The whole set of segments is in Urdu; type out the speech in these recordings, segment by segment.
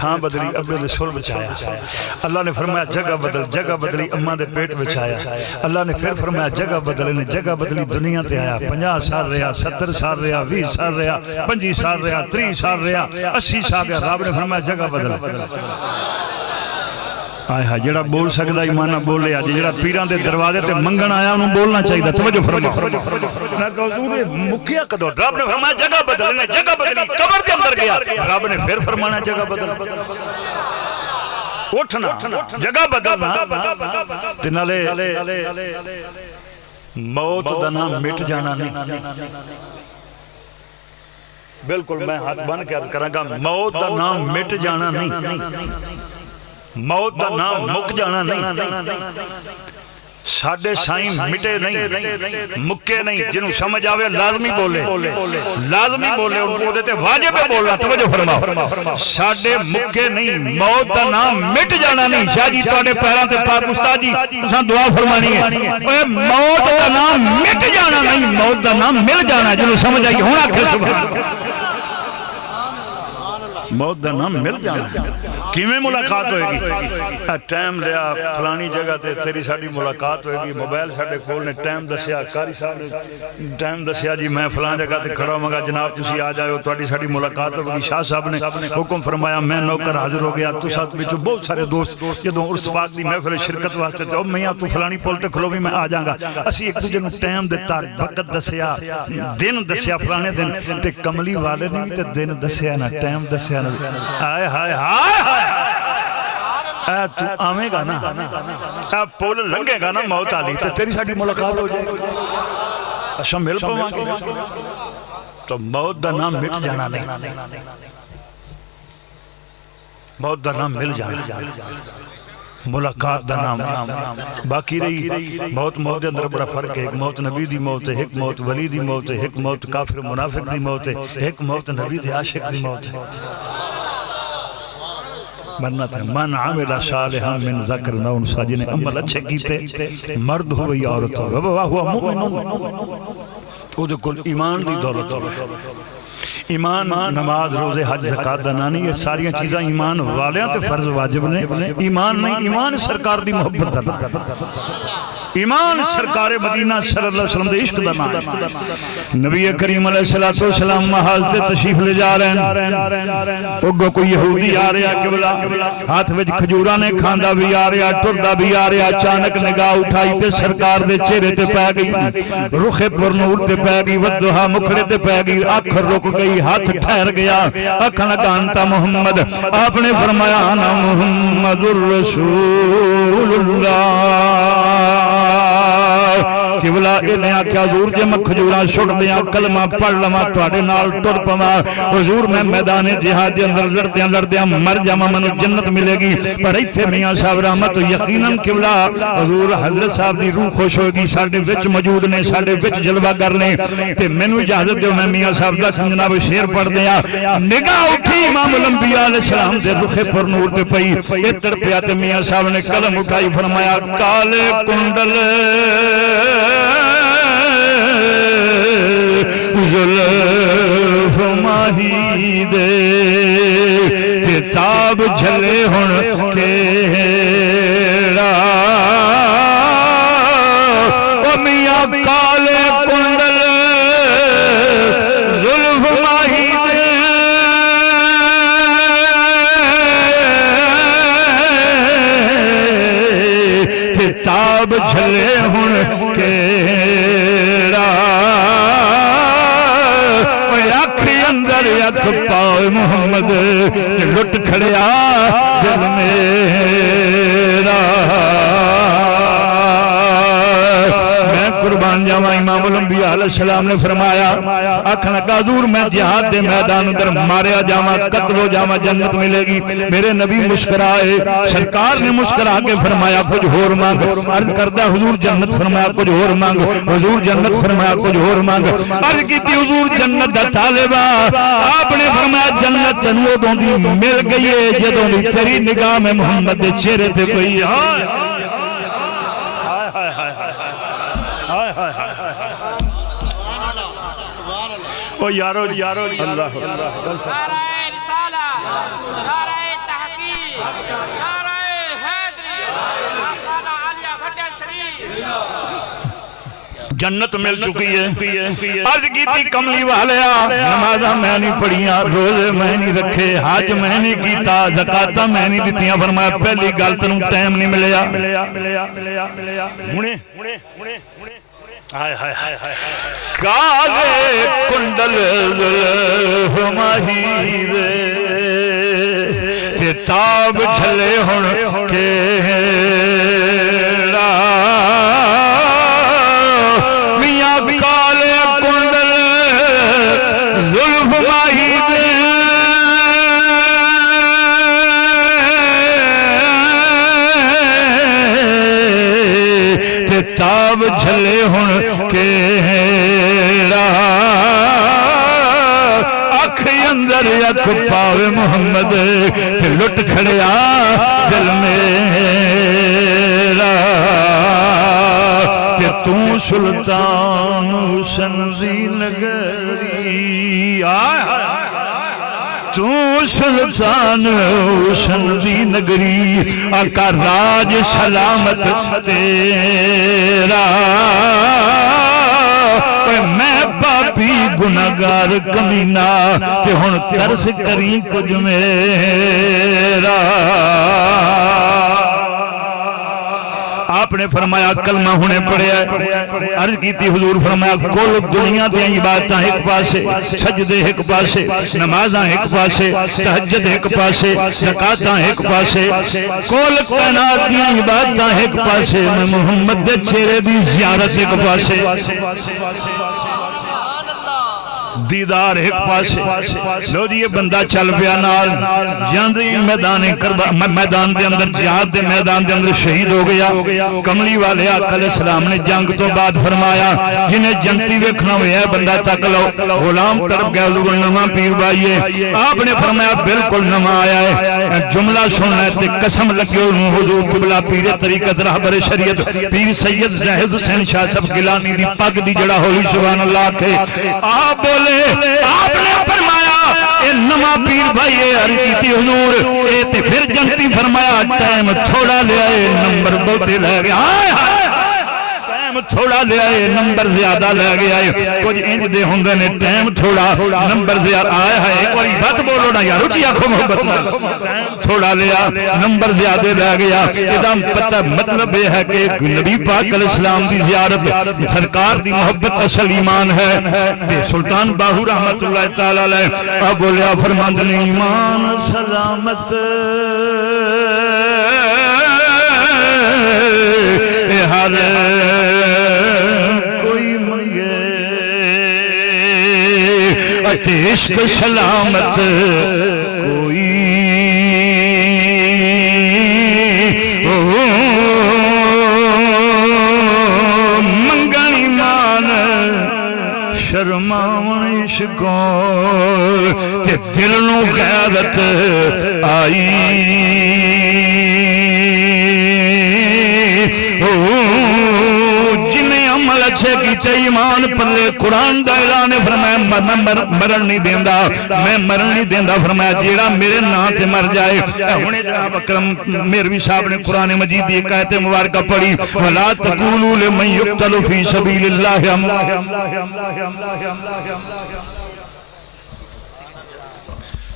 تھان بدلی ابے دے سل بچایا اللہ نے فرمایا جگہ بدلی اماں دے پیٹ بچایا اللہ نے پھر فرمایا جگہ بدلی دنیا تے آیا 50 سال رہا 70 سال رہا 20 سال رہا 25 سال رہا 30 سال رہا 80 سال رہا رب نے فرمایا جگہ بدل آئے ہاں جڑا بول سکتا ایمان نہ بولے آج جڑا پیران دے دروازے تے منگن آیا انہوں بولنا چاہیے توجہ فرما میں کہا حضور مکیا کدو رب نے فرمایا جگہ بدلنے جگہ بدلی قبر کے اندر گیا رب نے پھر فرمانا جگہ بدل اٹھنا جگہ بدلنا تنالے موت دا نام مٹ جانا نہیں بالکل میں ہاتھ بن کے عرض کراں گا موت دا نام مٹ جانا نہیں موت دا نام مک جانا نہیں ساڑھے سائیں مٹے نہیں مکے نہیں جنہوں سمجھ آوے لازمی بولے وہ دیتے واجب ہے بولنا توجہ فرما ساڑھے مکے نہیں موت دا نام مٹ جانا نہیں شاہ جی توڑے پیران تے پاک استاد جی تساں دعا فرمانی ہے موت دا نام مٹ جانا نہیں موت دا نام مل جانا جنہوں سمجھ آئی ہونا کھے سبحان موت دا نام مل جانا کیویں ملاقات ہوئے گی ٹائم لیا فلانی جگہ تے تیری ساڑی ملاقات ہوئے گی موبائل ساڑے کھولنے ٹائم دسیا کاری صاحب نے ٹائم دسیا جی میں فلان جگہ تے کھڑا ہوں گا جناب تسی آ جائے ہو تواڈی ساڑی ملاقات ہوگی شاہ صاحب نے حکم فرمایا میں نوکر حاضر ہو گیا تو ساتھ وچوں بہت سارے دوست جدوں عرس پاک دی محفل شرکت واسطے تے او میاں تو فلانی پول تے کھلو بھی میں آ جاؤں گا اسی ایک دوسرے نوں ٹائم دتا وقت دسیا دن دسیا فلانے دن تے کملی والے نے بھی تے دن دسیا نا ٹائم دسیا نا ہائے ہائے ہائے تو آمیں گا نا پول لنگے گا نا موت آلی تو تیری ساڑی ملاقات ہو جائے گی اچھا مل پاؤں گے تو موت دا نام مٹ جانا نہیں موت دا نام مل جانا ملاقات دا نام باقی رہی موت دے اندر بڑا فرق ہے ایک موت نبی دی موت ہے ایک موت ولی دی موت ہے ایک موت کافر منافق دی موت ہے ایک موت نبی دی عاشق دی موت ہے منت ہے من عامل صالحا من ذکر نو انسا جنہیں عمل اچھے کیتے مرد ہوئے یا عورت ہوئے وہ ہوا مومنون وہ جو کل ایمان دی دولت ہوئے ایمان نماز روزے حج زکاة دنانی یہ ساریاں چیزاں ایمان والیاں تے فرض واجب نے ایمان نہیں ایمان سرکار دی محبت دا ایمان سرکار مدینہ صلی اللہ علیہ وسلم دے عشق دا نام نبی کریم علیہ السلام محاذ تے تشریف لے جا رہے ہیں اگو کوئی یہودی آ رہا قبلہ ہاتھ وچ کھجوراں نے کھاندا بھی آ رہا ٹردا بھی آ رہا اچانک نگاہ اٹھائی تے سرکار دے چہرے تے پے گئی رخ پر نور تے پے گئی ودھا مکھڑے تے پے گئی اکھ رک گئی ہاتھ ٹھہر گیا اکھ لگا انت محمد آپ نے فرمایا انا محمد الرسول اللہ قبلہ انہیں آکھیا حضور جے میں کھجوراں چھوڑ دیاں کلمہ پڑھ لواں تواڈے نال ٹر پواں حضور میں میدان جہاد دے اندر لڑدیاں مر جاواں مینوں جنت ملے گی پر ایتھے میاں صاحب رحمت یقیناً قبلہ حضور حضرت صاحب دی روح خوش ہوگی ساڈے وچ موجود نے ساڈے وچ جلوہ گر نے تے مینوں اجازت دیو میں میاں صاحب دا جناب شعر پڑھ دیاں نگاہ اٹھی امام الانبیاء علیہ السلام دے رخ پر نور تے پئی اتر پیا تے میاں صاحب نے قلم اٹھائی فرمایا کالے کنڈل زلف ماہی دے کتاب جھلے ہن کیڑا او میاں کالے کنڈل زلف ماہی دے کتاب جھلے ہن کیڑا اکھ پاؤ محمد لٹ کھڑیا دل میرا میں قربان جاواں امام الانبیاء علیہ السلام نے فرمایا اکھ لگا حضور میں جہاد دے میدان اندر ماریا جاواں قتل ہو جاواں جنت ملے گی میرے نبی مسکرائے سرکار نے مسکرا کے فرمایا کچھ اور مانگ عرض کردہ حضور جنت فرمایا کچھ اور مانگ حضور جنت فرمایا کچھ اور مانگ عرض کیتی حضور جنت دا طالبہ آپ نے فرمایا جنت تنو دوں دی مل گئی ہے جدوں دی تیری نگاہ میں محمد دے چہرے تے کوئی او یارو اللہ جنت مل چکی ہے عرض کی تھی کملی والیا نمازہ میں نہیں پڑھیاں روزے میں نہیں رکھے حج میں نہیں کیتا زکاتہ میں نہیں دیتیاں فرمایا پہلی گل تنوں ٹائم نہیں ملیا کالے کنڈل زلف ماہی تے تاب جھلے ہن کے کالے کنڈل زلف ماہی تے تاب جھلے ہن کیڑا اکھ اندر اکھ پاوے محمد تے لٹ کھڑیا دل میرا تے تو سلطان حسن دی نگری تو سلطان حسن دی نگری آقا راج سلامت تیرا میں پاپی گناہگار کمینہ کہ ہن ترس کری کچھ میرا آپ نے فرمایا کلمہ ہونے پڑے عرض کی تھی حضور فرمایا کل دنیا دیں عبادتاں ایک پاسے سجدے ایک پاسے نمازاں ایک پاسے تہجد ایک پاسے زکاتاں ایک پاسے کل کائنات دیں عبادتاں ایک پاسے میں محمد دے چہرے دی زیارت ایک پاسے دیدار ایک پاسے لو جی یہ بندہ چل پیا نال جاندی میدان دے اندر جہاد دے میدان دے اندر شہید ہو گیا کملی والے آقا علیہ السلام نے جنگ تو بعد فرمایا جنہیں جنتی ویکھنا ہوئے ہے بندہ تک لو غلام طرف گیا حضور نواں پیر بھائیے آپ نے فرمایا بالکل نواں آیا ہے جملہ سننا ہے تے قسم لگے حضور قبلہ پیر طریقت رہبر شریعت پیر سید زاہد حسین شاہ صاحب گیلانی دی پگ دی جڑا ہوئی سبحان اللہ کے آپ بولے آپ نے فرمایا اے نواں پیر بھائی عرض کی تھی حضور اے تے پھر جنتی فرمایا ٹائم تھوڑا لے آئے نمبر بہتے لے گیا ٹائم تھوڑا لے آئے نمبر زیادہ لے گیا ہے کچھ انج دے ہوندے نے ٹائم تھوڑا نمبر زیادہ آیا ہے ایک باری بات بولو نا یارو جی آنکھوں محبت ٹائم تھوڑا لیا نمبر زیادہ لے گیا ادام پتہ مطلب یہ ہے کہ نبی پاک علیہ السلام دی زیارت سرکار دی محبت اصل ایمان ہے سلطان باہو رحمت اللہ تعالیٰ علیہ اب بولیا فرماند نے ایمان سلامت ہر کوئی منگے عشق سلامت کوئی منگن ایمان شرماون عشقوں تے دل نو غیرت آئی جنہیں عمل اچھے کی چاہیے ایمان پلے قرآن دا اعلان فرمایا میں مرن نہیں دیندہ میں مرن نہیں دیندہ فرمایا جیڑا میرے نام تے مر جائے ہونے جناب اکرم میروی صاحب نے قرآن مجید دی ایک آیت مبارکہ پڑھی وَلَا تَقُولُوا لِمَنْ يُقْتَلُ فِي سَبِيلِ اللَّهِ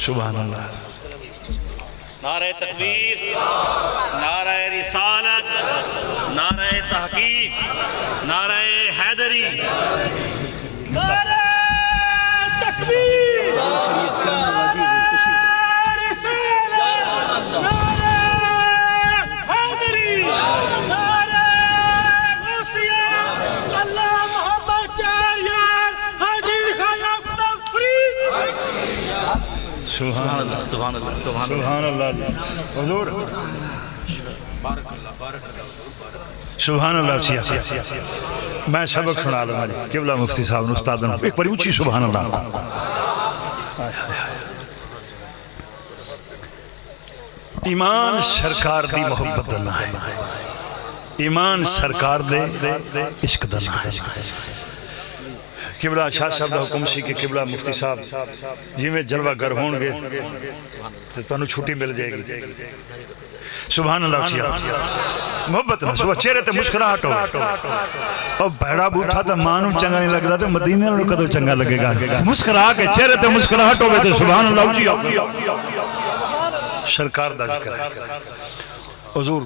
سبحان اللہ نعرہ تکبیر نعرہ رسالت نعرہ تحقیق نعرہ حیدری نعرہ تکبیر نعرہ رسالت نعرہ حیدری نعرہ غوثیہ اللہ محمد چاریار حاجی خیام تفریق سبحان اللہ سبحان اللہ سبحان اللہ حضور سبحان اللہ چیئے میں سبق سنا لوں قبلہ مفتی صاحب نے استاد نے ایک بڑی اونچی سبحان اللہ ایمان سرکار دی محبت دنا ہے ایمان سرکار دے عشق دنا ہے قبلہ شاہ صاحب دا حکم سی کہ قبلہ مفتی صاحب جی میں جلوہ گر ہون گے تو تانوں چھٹی مل جائے گی سبحان اللہ چیا محبت نہ صبح چہرے تے مسکراہٹ ہو اور بھڑا بوٹھا تا مانو چنگا نہیں لگ رہا تو مدینے والوں کدو چنگا لگے گا مسکرا کے چہرے تے مسکراہٹ ہوے تے سبحان اللہ چیا سرکار دا ذکر ہے حضور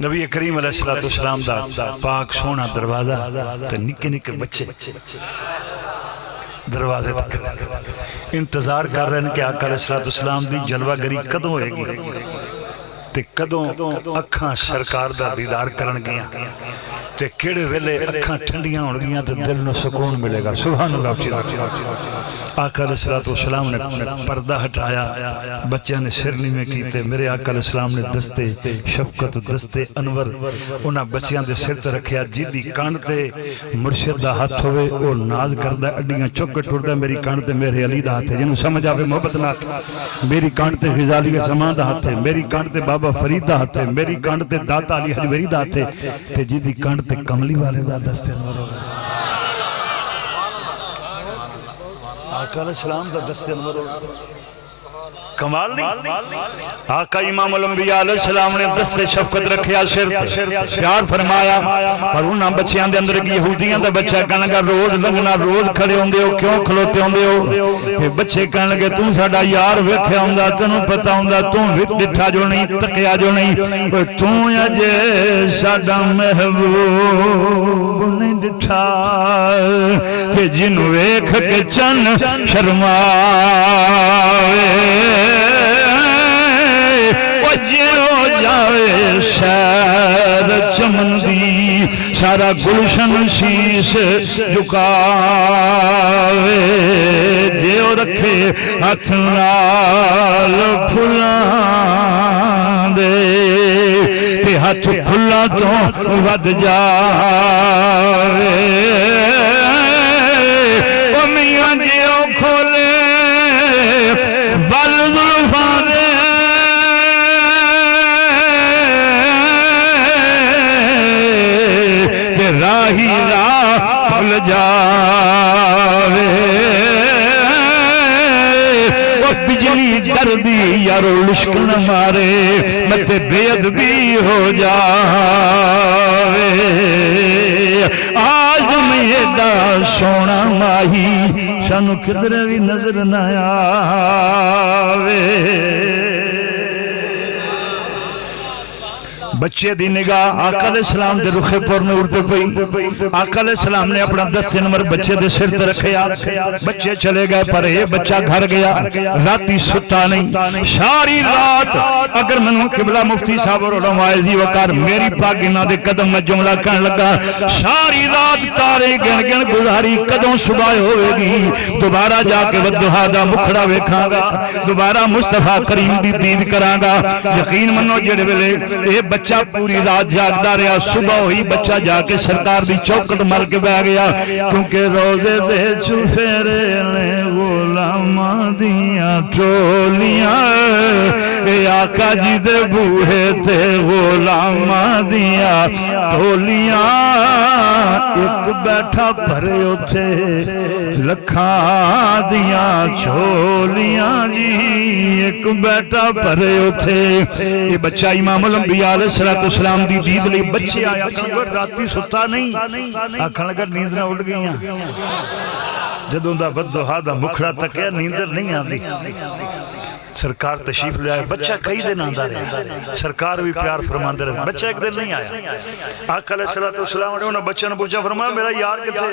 نبی کریم علیہ السلام دا پاک سونا دروازہ تے نکے نکے بچے دروازے تک انتظار کر رہے ہیں کہ آقا علیہ السلام دی جلوہ گری کدوں ہوئے گی تے کدوں اکھاں سرکار دا دیدار کرن گیا تے کیڑے ویلے اکھاں ٹھنڈیاں ہون گیا تے دل نو سکون ملے گا سبحان اللہ آقا علیہ السلام نے پردہ ہٹایا بچے نے سرنی میں کیتے میرے آقا علیہ السلام نے دستے شفقت دستے انور انہاں بچیاں دے سر تے رکھیا جیدی کانڈ تے مرشد دا ہاتھ ہوئے او ناز کردہ اڈیاں چوک ٹردہ میری کانڈ تے میرے علی دا ہاتھ ہے جنہوں سمجھ آوے محبت نہ میری کانڈ تے غزالی زمان دا ہاتھ ہے میری کانڈ تے بابا فرید دا ہاتھ ہے میری کانڈ تے داتا علی حجویری دا ہاتھ ہے تے جیدی کانڈ تے کملی والے دا دستے انور ہوگا آقا علیہ السلام دا دست انور کمال نہیں آقا امام الانبیاء علیہ السلام نے دست شفقت رکھیا سر پیار فرمایا اور انہاں بچیاں دے اندر کی یہودیاں دا بچہ کہنے لگا روز لنگنا روز کھڑے ہوندے ہو کیوں کھلوتے ہوندے ہو تے بچے کہنے لگے تم ساڈا یار ویکھیا ہوندا تینوں پتہ ہوندا تم وچ ڈٹھا جو نہیں تکیا جو نہیں توں اجے ساڈا محبوب نہیں ڈٹھا تے جن ویکھ کے چن شرماوے وجہو جاوے شہر چمن دی سارا گلشن شیش جھکاوے جیو رکھے ہاتھ نال پھلاں دے تے ہاتھ پھلاں تو ود جاوے او میاں جیو کھولے بل زلفاں دے راہی راہ بھول جاوے وہ بجلی دردی یارو لشک نہ مارے متے بے ادبی ہو جاوے آج میں دا سونا ماہی شانو کدھر بھی نظر نہ آوے بچے دی نگاہ آقا علیہ السلام دے رخے پر نور دے پئی آقا علیہ السلام نے اپنا دست نمبر بچے دے سر تے رکھیا بچے چلے گئے پر یہ بچہ گھر گیا راتی ستا نہیں ساری رات اگر منوں قبلہ مفتی صاحب اور علماء عزی وقار میری پاکینہ دے قدم میں جملہ کہنے لگا ساری رات تارے گن گن گزاری قدم صبح ہوئے گی دوبارہ جا کے ودہا دا مکھڑا ویکھاں گا دوبارہ مصطفیٰ کریم دی دید کراں گا یقین منو جڑے ویلے اے بچہ پوری رات جاگدا رہا صبح ہوئی بچہ جا کے سرکار دی چوکٹ مل کے بہ گیا کیونکہ روزے دے چفیرے نے غلاماں دیاں ٹولیاں اے آقا جی دے بوہے تے غلاماں دیاں ٹولیاں ایک بیٹھا بھرے اٹھے لکھاں دیاں چھولیاں جی ایک بیٹھا بھرے اٹھے یہ بچہ امام الانبیاء علیہ السلام دی دید لئی بچے آیا راتی ستا نہیں آکھن لگا نیند نہ اڑ گئیاں جدوں دا بددہا دا مکھڑا تکیا نیندر نہیں آندی سرکار تشریف لے آئے بچہ کئی دن آندہ رہے سرکار بھی پیار فرماندے رہے بچہ ایک دن نہیں آیا آقا علیہ السلام نے انہوں بچہ نے پوچھا فرمایا میرا یار کتے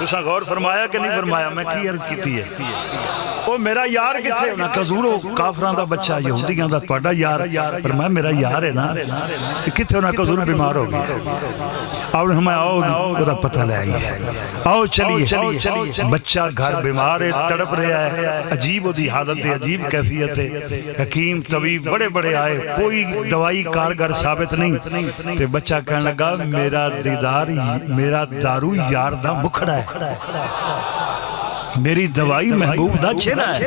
اس نے غور فرمایا کہ نہیں فرمایا میں کی عرض کیتی ہے وہ میرا یار کتے انہوں نے حضور کافران دا بچہ یہودیاں دا پڑا یار فرمایا میرا یار ہے نا کتے انہوں نے حضور بیمار ہو گیا اور ہمیں آؤ وہ پتہ لے آئی ہے آؤ چلیے بچہ گھر بیمار ہے تڑپ رہا ہے عجیب ہو دی حالت ہے عجیب کیفیت ہے حکیم طبیب بڑے بڑے آئے کوئی دوائی کارگر ثابت نہیں تے بچہ کہنے لگا میرا دیدار میرا دارو یار دا مکھڑا ہے میری دوائی محبوب دا چھنا ہے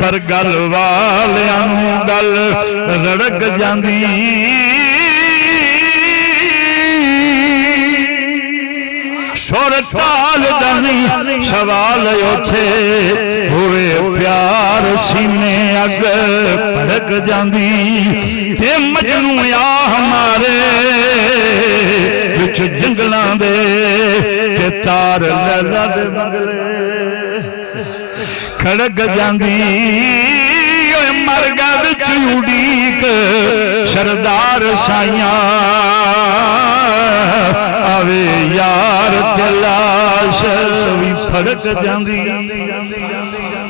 پر گل والیاں نوں گل رڑک جاندی شور تال دنی سوال اوتھے ہوئے پیار سینے اگ پڑک جاندی تے مجنوں یا ہمارے وچ جنگلاں دے تے تار لیلا دے بغلے کھڑک جاندی مرگا وچ اڈیک سردار سائیاں آوے یار تلاش بھی پھڑک جاندی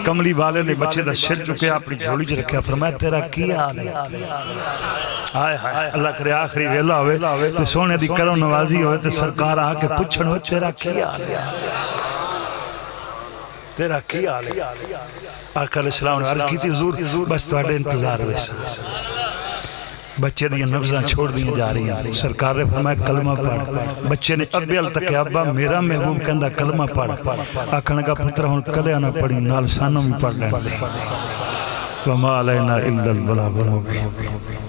کملی والے نے بچے دا سر چکے اپنی جھولی چ رکھیا فرمایا تیرا کی حال ہے ہائے ہائے اللہ کرے آخری ویلا ہوئے تے سونے دی کرم نوازی ہوئے تے سرکار آ کے پوچھن ہوئے تیرا کی حال ہے تیرا کی حال ہے آقا علیہ السلام نے عرض کی تھی حضور بس تواڈے انتظار ویسا بچے دیا نبضاں چھوڑ دیا جا رہی ہیں سرکار نے فرمایا کلمہ پڑھ بچے نے ابیل تک ابا میرا محبوب کہندا کلمہ پڑھ آکھنے کا پتر ہن کلے نہ پڑھی نال سانوں بھی پڑھ لین وما علینا الا البلاغ المبین